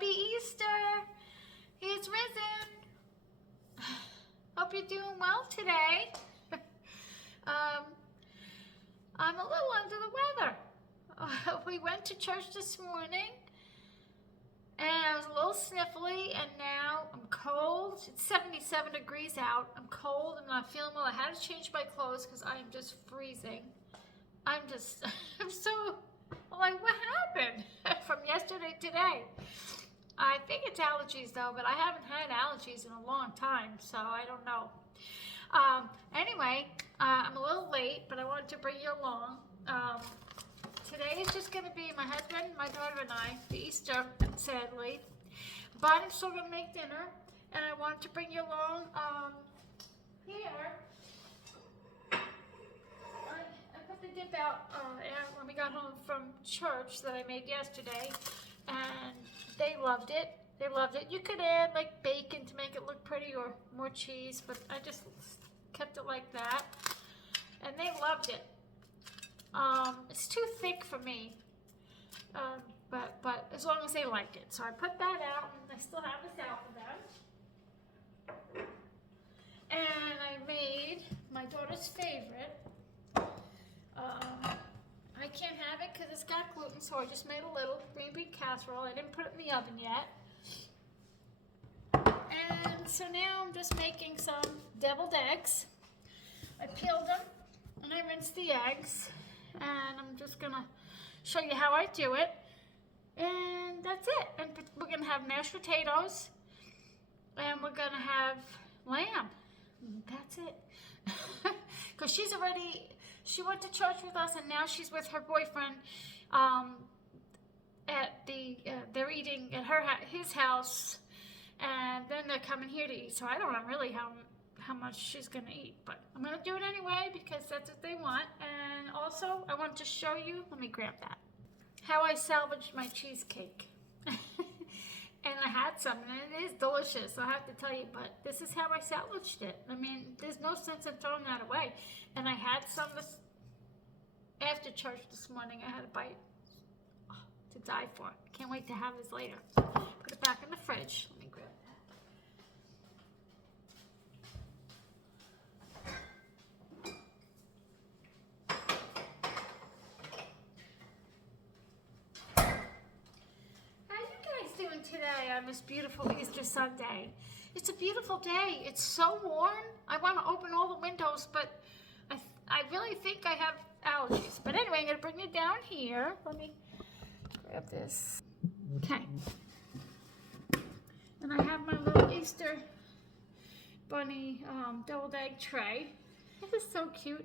Happy Easter! He's risen. Hope you're doing well today. I'm a little under the weather. We went to church this morning and I was a little sniffly, and now I'm cold. It's 77 degrees out. I'm cold. I'm not feeling well. I had to change my clothes because I am just freezing. I'm like, what happened from yesterday to today? I think it's allergies though, but I haven't had allergies in a long time, so I don't know. Anyway, I'm a little late, but I wanted to bring you along. Today is just going to be my husband, my daughter, and I, the Easter, sadly. But I'm still going to make dinner, and I wanted to bring you along here. I put the dip out when we got home from church that I made yesterday, and they loved it. They loved it. You could add like bacon to make it look pretty, or more cheese, but I just kept it like that, and they loved it. It's too thick for me, but as long as they liked it. So I put that out, and I still have this out for them. And I made my daughter's favorite. I can't have it because it's got gluten, so I just made a little green bean casserole. I didn't put it in the oven yet. And so now I'm just making some deviled eggs. I peeled them and I rinsed the eggs. And I'm just gonna show you how I do it, and that's it. And we're gonna have mashed potatoes, and we're gonna have lamb. That's it. Because she went to church with us, and now she's with her boyfriend they're eating at his house, and then they're coming here to eat. So I don't know really how much she's gonna eat, but I'm gonna do it anyway because that's what they want. And also I want to show you, let me grab that, how I salvaged my cheesecake. And I had some, and it is delicious, I have to tell you, but this is how I salvaged it. I mean, there's no sense in throwing that away. And I had some after church this morning. I had a bite to die for. Can't wait to have this later. Put it back in the fridge. Let me grab today on this beautiful Easter Sunday. It's a beautiful day. It's so warm. I want to open all the windows, but I really think I have allergies. But anyway, I'm going to bring it down here. Let me grab this. Okay. And I have my little Easter bunny deviled egg tray. This is so cute.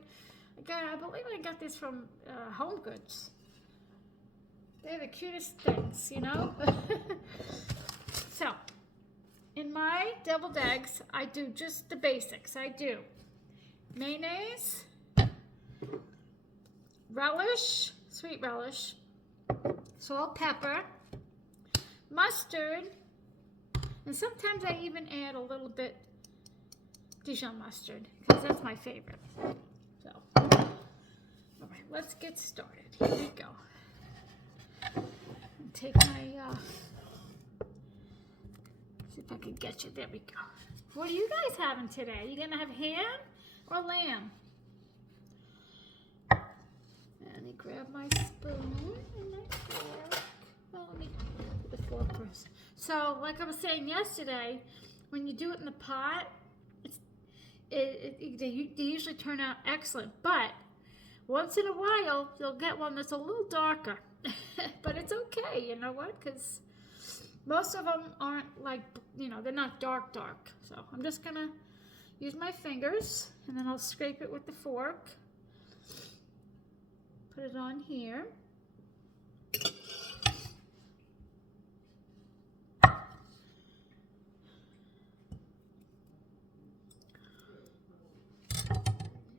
I believe I got this from Home Goods. They're the cutest things, you know? So, in my deviled eggs, I do just the basics. I do mayonnaise, relish, sweet relish, salt, pepper, mustard, and sometimes I even add a little bit Dijon mustard, because that's my favorite. So, all right, let's get started. Here we go. Take my, see if I can get you. There we go. What are you guys having today? You gonna have ham or lamb? Let me grab my spoon and my fork. Well, let me do the fork first. So, like I was saying yesterday, when you do it in the pot, they usually turn out excellent. But once in a while, you'll get one that's a little darker. But it's okay, you know what? Because most of them aren't like, you know, they're not dark. So I'm just going to use my fingers, and then I'll scrape it with the fork. Put it on here.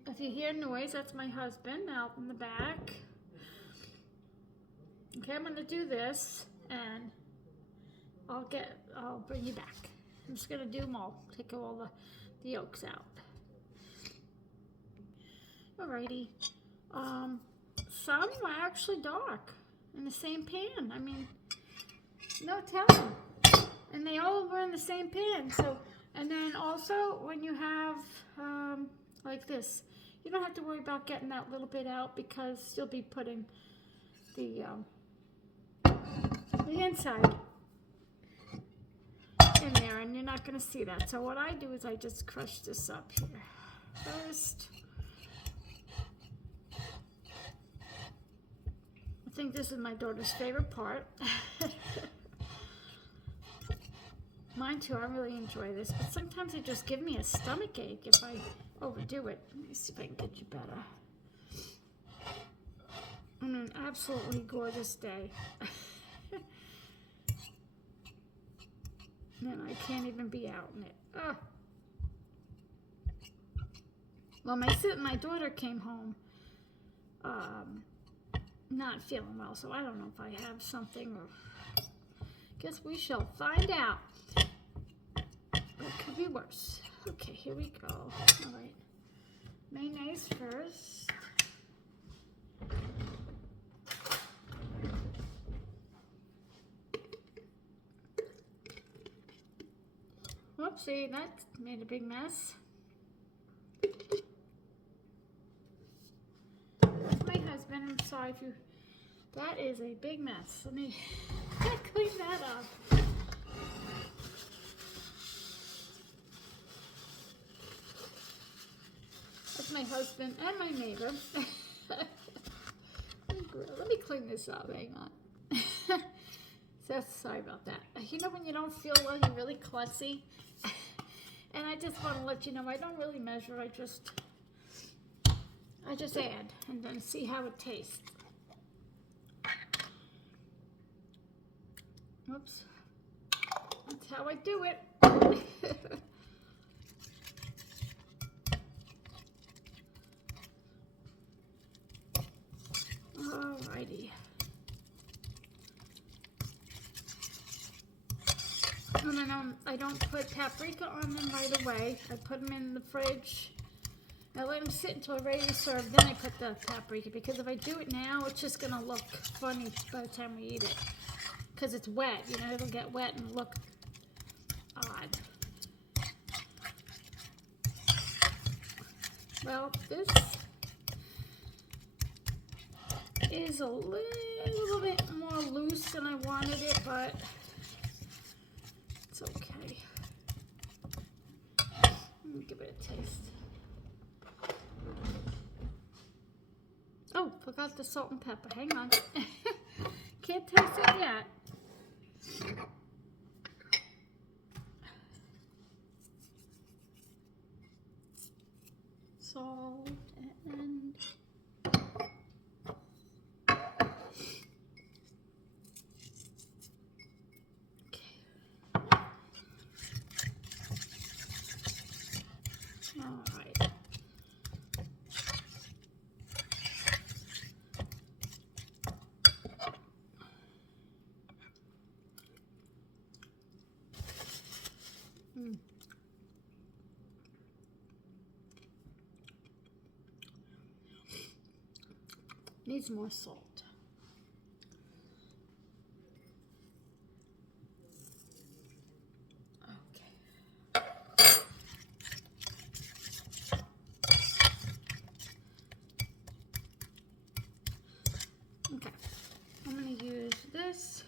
If you hear noise, that's my husband out in the back. Okay, I'm going to do this, and I'll bring you back. I'm just going to do them all, take all the yolks out. Alrighty. Some are actually dark in the same pan. I mean, no telling. And they all were in the same pan. So, and then also when you have like this, you don't have to worry about getting that little bit out because you'll be putting the inside in there, and you're not going to see that. So what I do is I just crush this up here first. I think this is my daughter's favorite part. Mine too, I really enjoy this, but sometimes it just gives me a stomach ache if I overdo it. Let me see if I can get you better. On an absolutely gorgeous day. And I can't even be out in it. Ugh. Well, my daughter came home not feeling well, so I don't know if I have something, or guess we shall find out. It could be worse. Okay, here we go. All right, mayonnaise first. Whoopsie, that made a big mess. That's my husband. I'm sorry if you... That is a big mess. Let me clean that up. That's my husband and my neighbor. Let me clean this up. Hang on. So sorry about that. You know when you don't feel well, you're really klutzy? And I just want to let you know, I don't really measure. I just add and then see how it tastes. Oops. That's how I do it. Alrighty. And then I don't put paprika on them right away. I put them in the fridge. I let them sit until I'm ready to serve. Then I put the paprika, because if I do it now, it's just gonna look funny by the time we eat it. Because it's wet, you know, it'll get wet and look odd. Well, this is a little bit more loose than I wanted it, but it's okay. Let me give it a taste. Oh, forgot the salt and pepper. Hang on. Can't taste it yet. Salt and all right. Needs more salt. Okay, I'm going to use this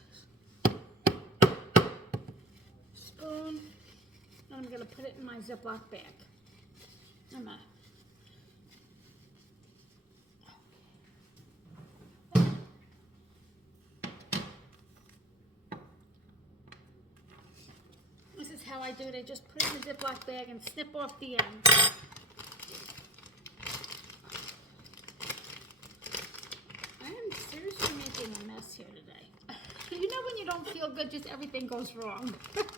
spoon, and I'm going to put it in my Ziploc bag. This is how I do it. I just put it in the Ziploc bag and snip off the end. I am seriously making a mess here today. You know when you don't feel good, just everything goes wrong. Okay.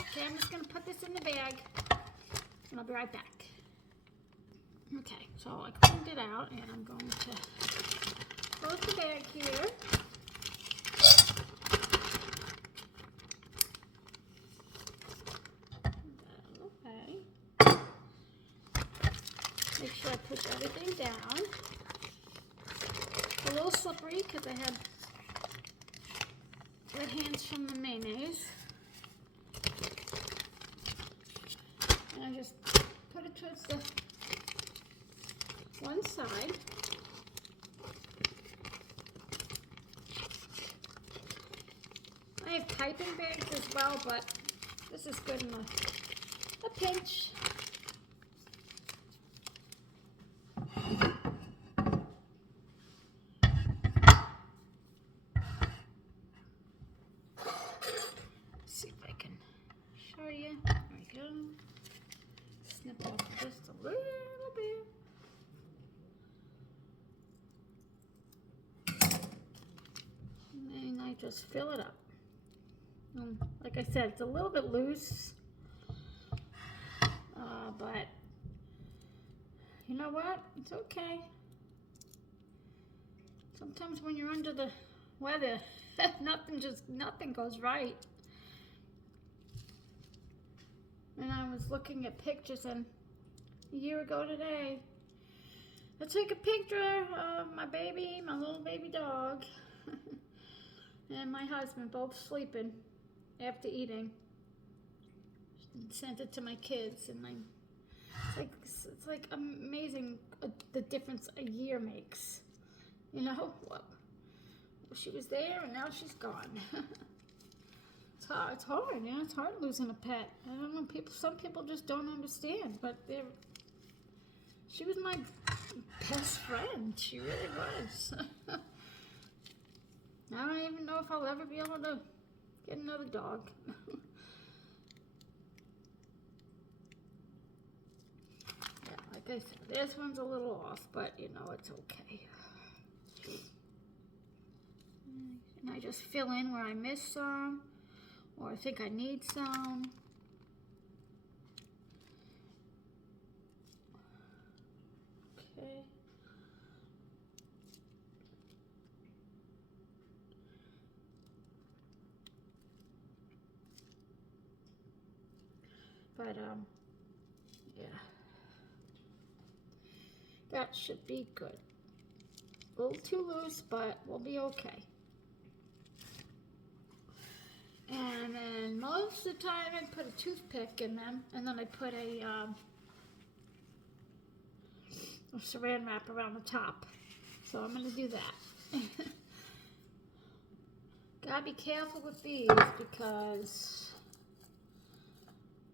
Okay, I'm just going to put this in the bag, and I'll be right back. Okay, so I cleaned it out, and I'm going to close the bag here. Okay. Make sure I push everything down. The little slippery because I had wet hands from the mayonnaise. And I just put it towards the one side. I have piping bags as well, but this is good in a pinch. See if I can show you. There we go. Snip off just a little bit. And I just fill it up. Like I said, it's a little bit loose, but you know what? It's okay. Sometimes when you're under the weather, nothing goes right. And I was looking at pictures, and a year ago today, I took a picture of my baby, my little baby dog, and my husband both sleeping after eating. Sent it to my kids, and it's like amazing the difference a year makes. You know, well, she was there and now she's gone. It's hard, yeah. It's hard losing a pet. I don't know, some people just don't understand, but she was my best friend. She really was. I don't even know if I'll ever be able to get another dog. Yeah, like I said, this one's a little off, but you know, it's okay. And I just fill in where I miss some, or I think I need some. Okay. But, yeah. That should be good. A little too loose, but we'll be okay. And then most of the time I put a toothpick in them, and then I put a saran wrap around the top. So I'm going to do that. Gotta be careful with these because,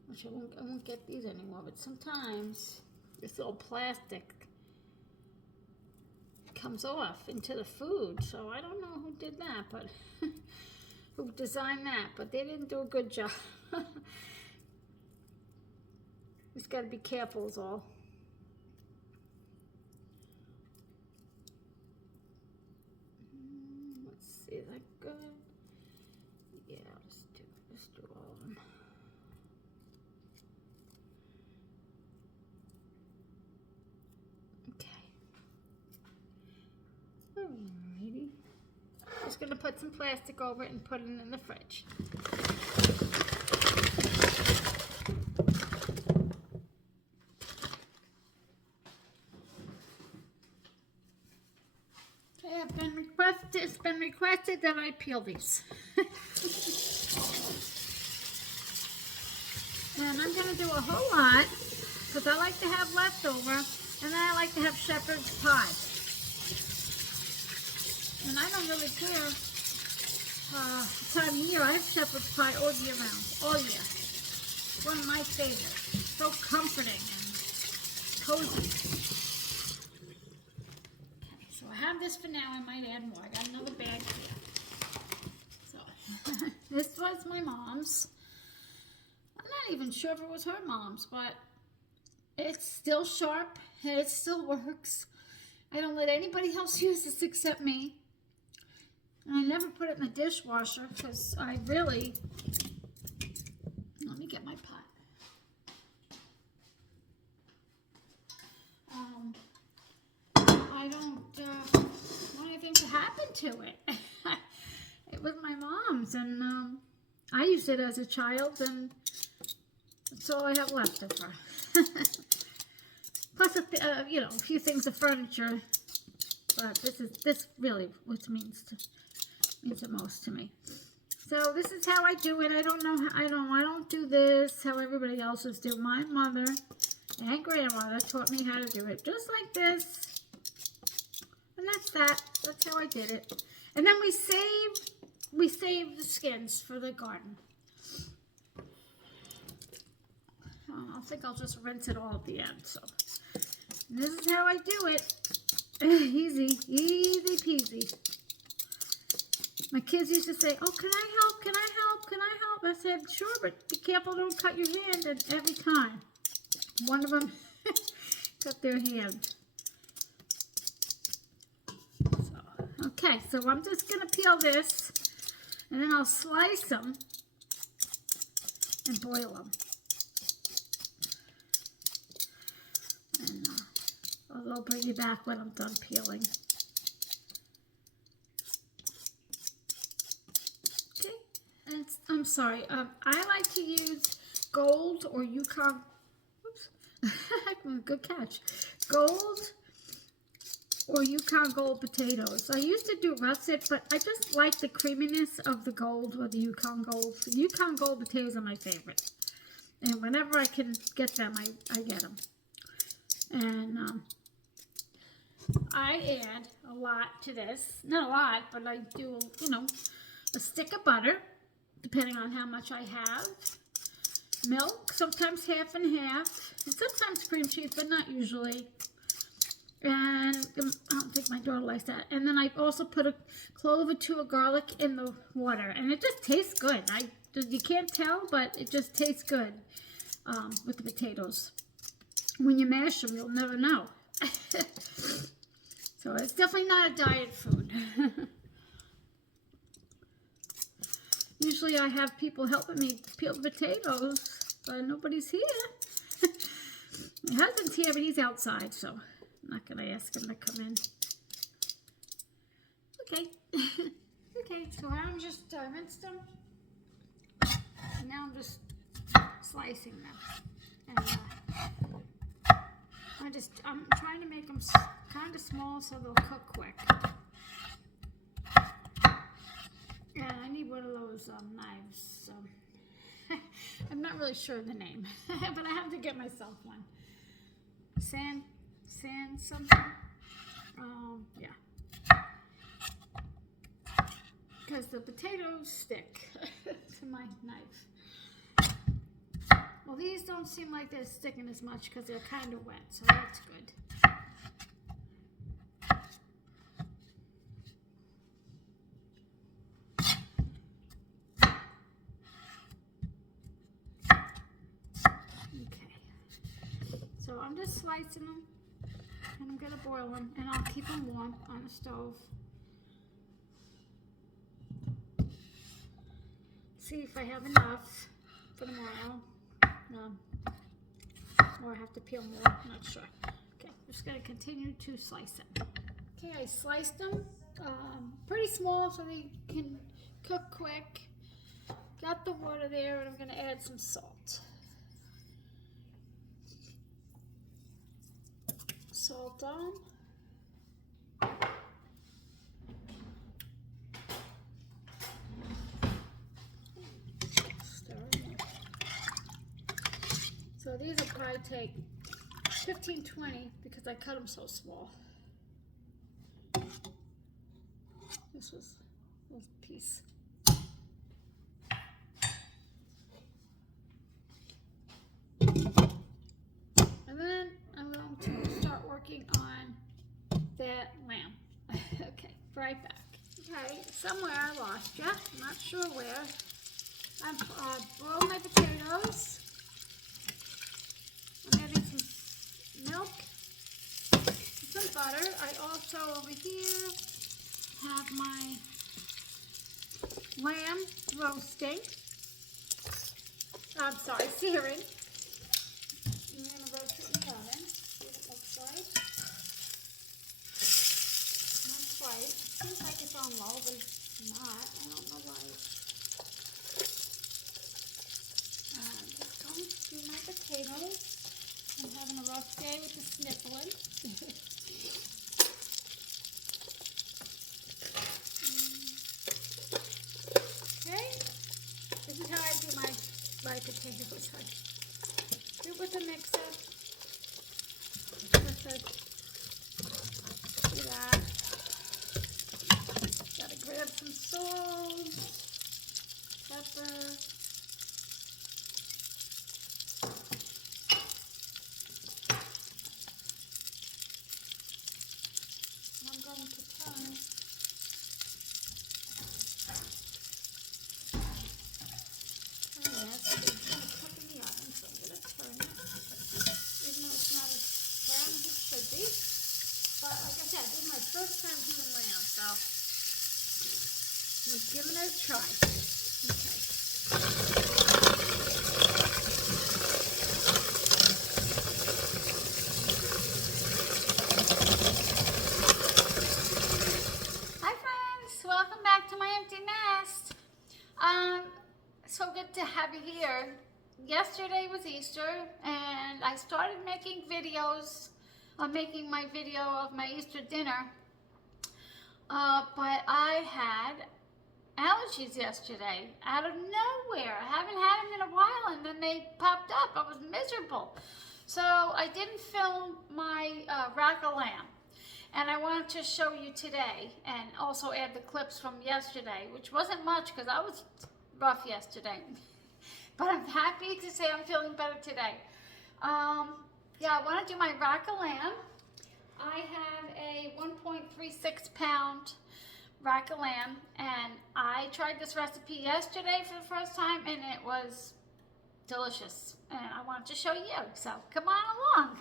which I won't get these anymore, but sometimes this little plastic comes off into the food. So I don't know who did that, but who designed that, but they didn't do a good job. Just gotta be careful is all. Let's see, is that good? Yeah, let's do all of them. Okay. Alrighty. Just gonna put some plastic over it and put it in the fridge. It's been requested that I peel these. And I'm going to do a whole lot because I like to have leftover, and then I like to have shepherd's pie. And I don't really care the time of year. I have shepherd's pie all year round, all year. It's one of my favorites. So comforting and cozy. I have this for now. I might add more. I got another bag here. So this was my mom's. I'm not even sure if it was her mom's, but it's still sharp and it still works. I don't let anybody else use this except me. And I never put it in the dishwasher because I really, let me get my pot. I don't want anything to happen to it. It was my mom's, and I used it as a child, and that's all I have left of her. Plus, you know, a few things of furniture, but this really what means the most to me. So this is how I do it. I don't do this how everybody else's do. My mother and grandmother taught me how to do it just like this. And that's that. That's how I did it. And then we save the skins for the garden. I think I'll just rinse it all at the end. So this is how I do it. Easy peasy. My kids used to say, "Oh, can I help? Can I help? Can I help?" I said, "Sure, but be careful, don't cut your hand." And every time, one of them cut their hand. So, okay, so I'm just gonna peel this, and then I'll slice them and boil them. And I'll bring you back when I'm done peeling. Okay, and I'm sorry. I like to use gold or Yukon. Oops, good catch. Gold or Yukon Gold potatoes. I used to do russet, but I just like the creaminess of the gold or the Yukon Gold. The Yukon Gold potatoes are my favorite, and whenever I can get them, I get them. And I add a lot to this. Not a lot, but I do, a stick of butter, depending on how much I have. Milk, sometimes half and half. And sometimes cream cheese, but not usually. And I don't think my daughter likes that. And then I also put a clove or two of garlic in the water. And it just tastes good. You can't tell, but it just tastes good with the potatoes. When you mash them, you'll never know. So it's definitely not a diet food. Usually I have people helping me peel the potatoes, but nobody's here. My husband's here, but he's outside, so I'm not going to ask him to come in. Okay. Okay, so I'm just rinsed them. And now I'm just slicing them. And I'm trying to make them kind of small so they'll cook quick. And I need one of those knives. So I'm not really sure of the name, but I have to get myself one. Sand something. Yeah. Because the potatoes stick to my knife. Well, these don't seem like they're sticking as much because they're kind of wet, so that's good. Okay. So I'm just slicing them, and I'm going to boil them, and I'll keep them warm on the stove. See if I have enough for tomorrow. Or I have to peel more, I'm not sure. Okay, I'm just going to continue to slice it. Okay, I sliced them pretty small so they can cook quick. Got the water there, and I'm going to add some salt. Salt on. So these will probably take 15-20 because I cut them so small. This was a piece. And then I'm going to start working on that lamb. Okay, right back. Okay, somewhere I lost you. I'm not sure where. I'm boiling my potatoes. I'm adding some milk, some butter. I also over here have my lamb roasting. I'm sorry, searing. I'm going to roast it in the oven. See what it looks like. Not quite. It seems like it's on low, but it's not. I don't know why. I'm just going to do my potatoes. I'm having a rough day with the sniffling. potatoes. Do it with the mixer. Do that. Gotta grab some salt, pepper. I'm going to turn. This. It's going to cook in the oven, so I'm going to turn it. Even though it's not as brown as it should be. But like I said, this is my first time doing lamb, so I'm giving it a try. Okay. Hi friends, welcome back to my empty nest. So good to have you here. Yesterday was Easter, and I started making videos. Making my video of my Easter dinner, but I had allergies yesterday out of nowhere. I haven't had them in a while, and then they popped up. I was miserable, so I didn't film my rack of lamb, and I wanted to show you today, and also add the clips from yesterday, which wasn't much because I was rough yesterday, but I'm happy to say I'm feeling better today. Yeah, I want to do my rack of lamb. I have a 1.36 pound rack of lamb, and I tried this recipe yesterday for the first time, and it was delicious. And I wanted to show you, so come on along.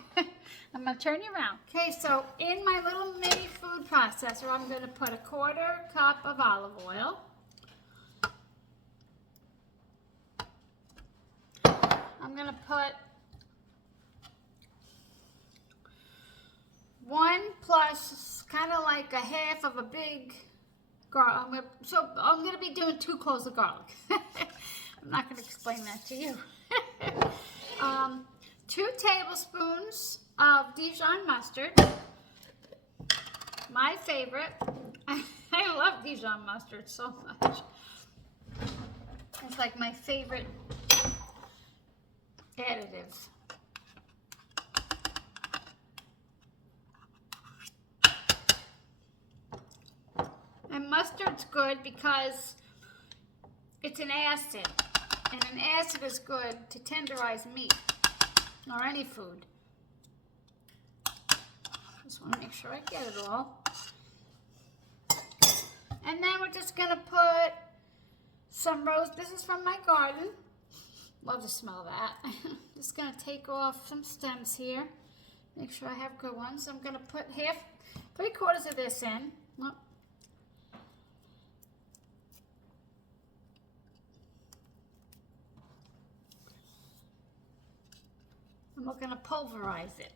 I'm going to turn you around. Okay, so in my little mini food processor, I'm going to put a 1/4 cup of olive oil. I'm going to put 1 plus kind of like a half of a big garlic. So I'm going to be doing 2 cloves of garlic. I'm not going to explain that to you. 2 tablespoons of Dijon mustard. My favorite. I love Dijon mustard so much. It's like my favorite additive. And mustard's good because it's an acid, and an acid is good to tenderize meat or any food. Just want to make sure I get it all. And then we're just going to put some rose. This is from my garden. Love the smell of that. Just going to take off some stems here. Make sure I have good ones. I'm going to put 3/4 of this in. Well, and we're going to pulverize it.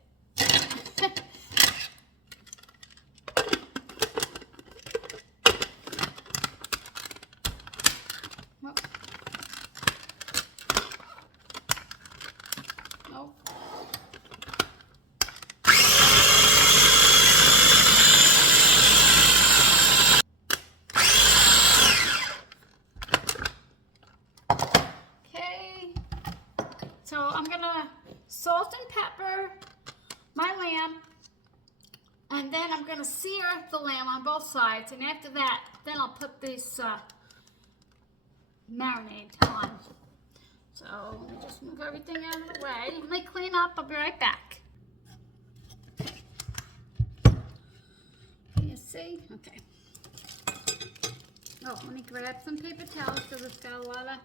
Nope. Okay, so I'm going to salt and pepper my lamb, and then I'm going to sear the lamb on both sides, and after that, then I'll put this marinade on. So let me just move everything out of the way. Let me clean up. I'll be right back. Can you see? Okay. Oh, let me grab some paper towels because it's got a lot of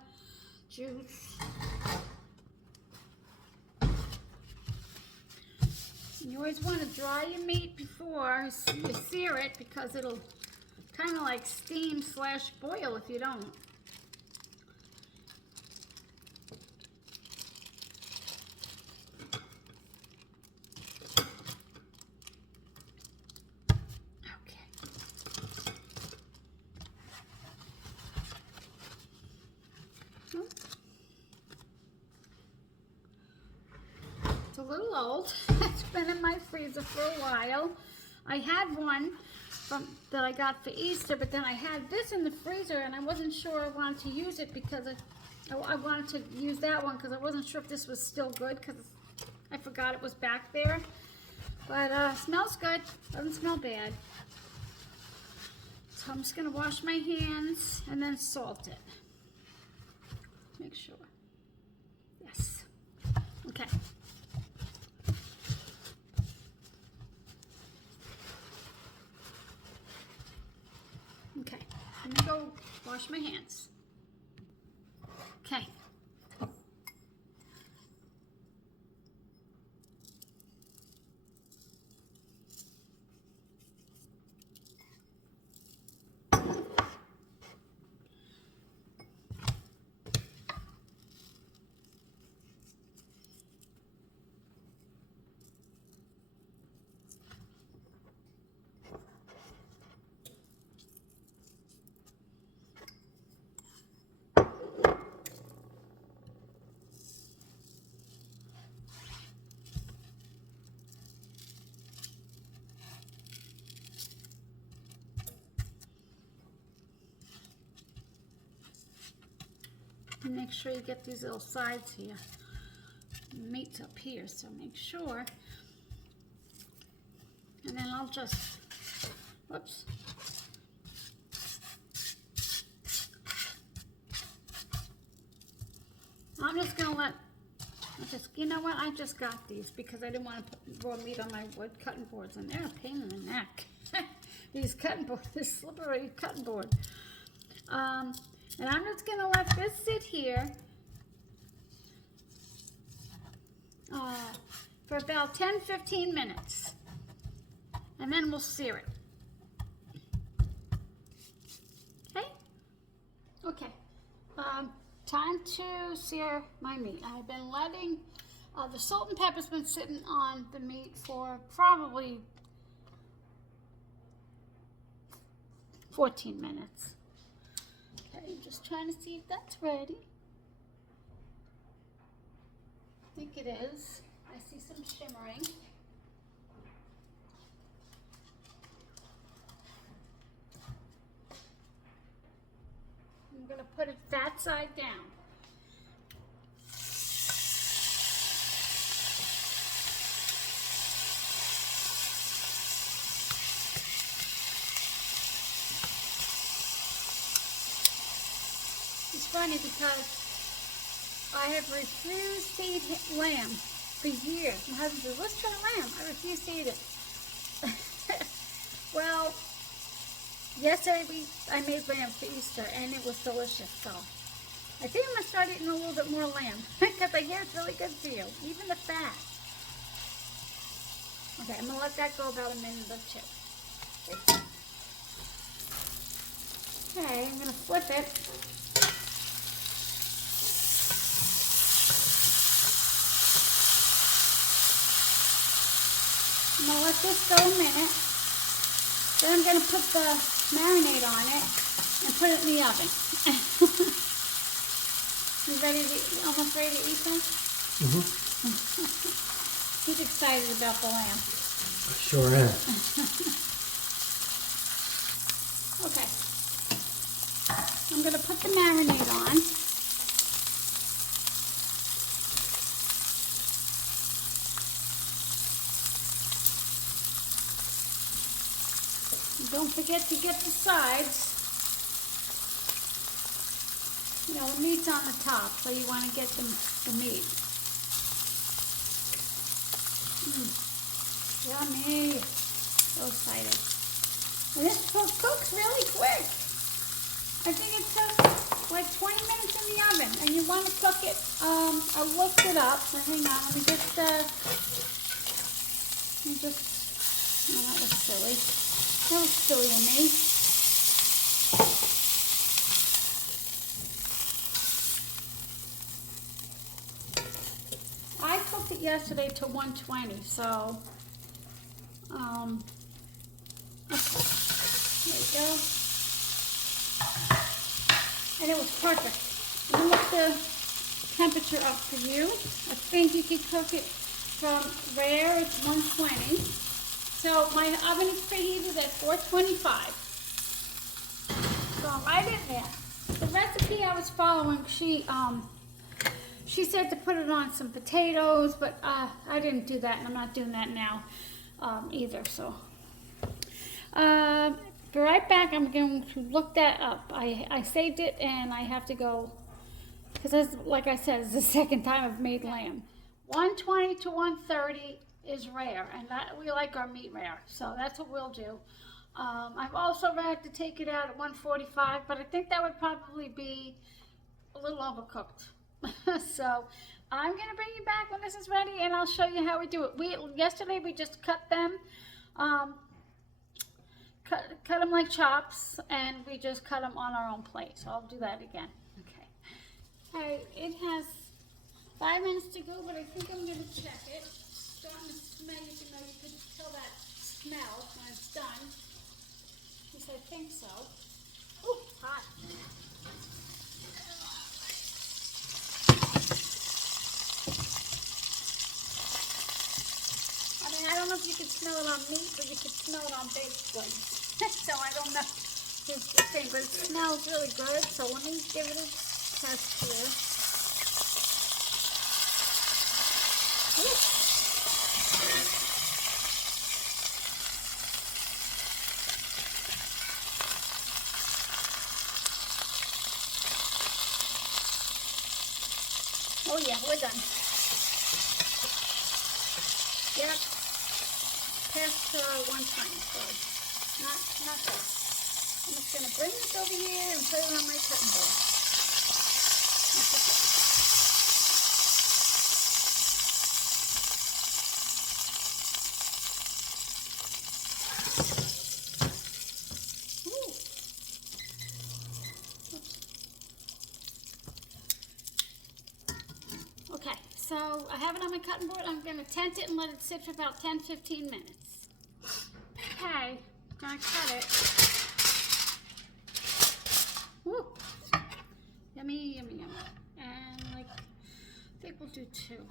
juice. You always want to dry your meat before you sear it because it'll kind of like steam / boil if you don't. It's a little old. It's been in my freezer for a while. I had one that I got for Easter, but then I had this in the freezer and I wasn't sure I wanted to use it because I wanted to use that one because I wasn't sure if this was still good because I forgot it was back there. But smells good. Doesn't smell bad. So I'm just going to wash my hands and then salt it. Make sure. Yes. Okay. Okay. I'm going to go wash my hands. Okay. And make sure you get these little sides here. Meat's up here, so make sure. And then I'll just, whoops. I'm just gonna let, you know what, I just got these because I didn't want to put raw meat on my wood cutting boards, and they're a pain in the neck. These cutting boards, this slippery cutting board. And I'm just gonna let this sit here for about 10-15 minutes. And then we'll sear it. Okay? Okay. Time to sear my meat. I've been letting, the salt and pepper's been sitting on the meat for probably 14 minutes. Okay, I'm just trying to see if that's ready. I think it is. I see some shimmering. I'm going to put it that side down. It's funny because I have refused to eat lamb for years. My husband says, let's try lamb. I refuse to eat it. Well, yesterday I made lamb for Easter and it was delicious. So I think I'm going to start eating a little bit more lamb because I hear it's really good for you, even the fat. Okay, I'm going to let that go about a minute or two. Okay, I'm going to flip it. I'm going to let this go a minute. Then I'm going to put the marinade on it and put it in the oven. You ready to, almost ready to eat them? Mm-hmm. He's excited about the lamb. I sure am. Okay. I'm going to put the marinade on. Don't forget to get the sides. You know, the meat's on the top, so you want to get the meat. Yummy. So excited. And this cooks really quick. I think it took like 20 minutes in the oven. And you want to cook it, I looked it up. So hang on, let me just, oh, that was silly. That was silly of me. I cooked it yesterday to 120, so there you go. And it was perfect. You look the temperature up for you. I think you can cook it from rare, it's 120. So my oven is preheated at 425. So I'm right in there. the recipe I was following, she said to put it on some potatoes, but I didn't do that, and I'm not doing that now either. So, be right back. I'm going to look that up. I saved it, and I have to go, because like I said, it's the second time I've made lamb. 120 to 130 is rare, and we like our meat rare, so that's what we'll do. I've also had to take it out at 145, but I think that would probably be a little overcooked. So I'm gonna bring you back when this is ready, and I'll show you how we do it. Yesterday we just cut them, cut them like chops, and we just cut them on our own plate. So I'll do that again. Okay. All right. It has 5 minutes to go, but I think I'm gonna check it. It's starting to smell. You can tell that smell when it's done. At least I think so. Oh, hot. I don't know if you can smell it on meat, but you can smell it on baked goods. So I don't know here's the thing, but it smells really good. So let me give it a test here. Ooh. Oh yeah, we're done. Yep. Past 120, so not bad. I'm just going to bring this over here and put it on my cutting board. Okay, so I have it on my cutting board. I'm going to tent it and let it sit for about 10-15 minutes. Okay, gonna cut it. Woo! Yummy, yummy, yummy. And I think we'll do 2.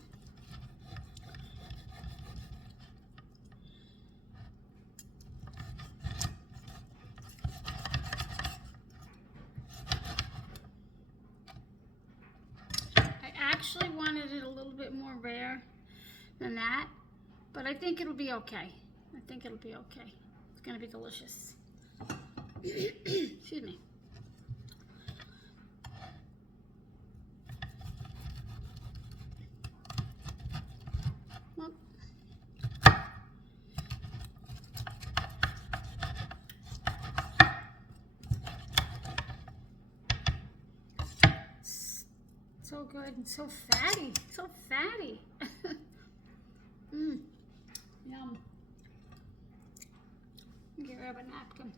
I actually wanted it a little bit more rare than that, but I think it'll be okay. I think it'll be okay. It's gonna be delicious. Excuse me. Well, so good and so fatty. So fatty. Yum. Grab a napkin.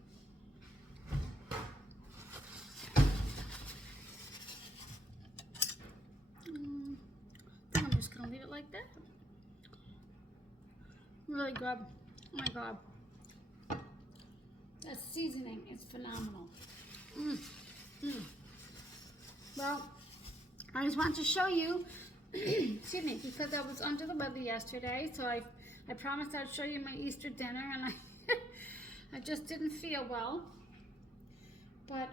I'm just gonna leave it like that. Really good. Oh my god. That seasoning is phenomenal. Well, I just wanted to show you, excuse me, because I was under the weather yesterday, so I promised I'd show you my Easter dinner, and I just didn't feel well. But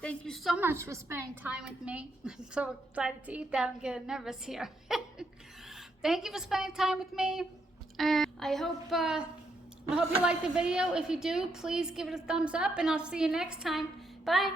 thank you so much for spending time with me. I'm so excited to eat that. I'm getting nervous here. Thank you for spending time with me. And I hope you liked the video. If you do, please give it a thumbs up, and I'll see you next time. Bye.